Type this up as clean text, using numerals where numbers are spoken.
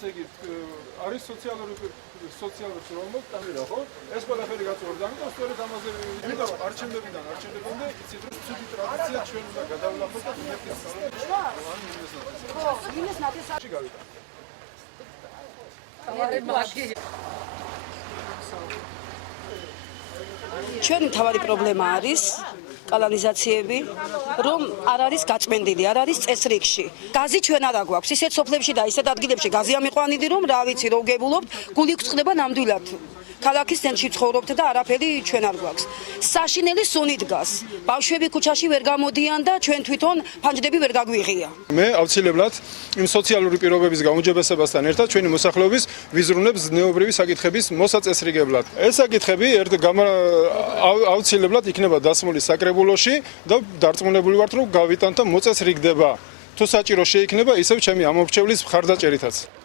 ესე იგი არის სოციალური ცნობები კამერა ხო? ეს ყველაფერი გაწურდა, ამიტომ სწორედ ამაზე ვიდეო არჩევნებიდან არჩევნებამდე იცით რომ ცუდი ტრადიცია ჩვენ უნდა გადავლახოთ და იმერტის ჩვენი თავარი პრობლემა არის კალანიზაციები, რომ არ არის გაწმენდილი, არ არის წესრიგში. გაზი ჩვენ არ აგვაქვს, ისეთ სოფლებში და ისეთ ადგილებში გაზი ამიყვანილი, რომ რა ვიცი, რო გებულობთ, გული გწყდება ნამდვილად. ქალაქის ცენტრში ცხოვრობთ და არაფერი ჩვენ არ გვაქვს. საშინელი სუნი დგას. ბავშვები ქუჩაში ვერ გამოდიან და ჩვენ თვითონ ფანჯრები ვერ გაგვიღია. მე ავცილებლად იმ სოციალური პირობების გაუმჯობესებასთან ერთად ჩვენი მოსახლეობის ვიზრუნებს ზნეობრივი საკითხების მოსაწესრიგებლად. ეს საკითხები აუცილებლად იქნება დასმული საკრებულოში და დარწმუნებული ვართ, რომ გავიტანთ და მოწესრიგდება. თუ საჭირო შეიქნება, ისევ ჩემი ამორჩევლის მხარდაჭერითაც.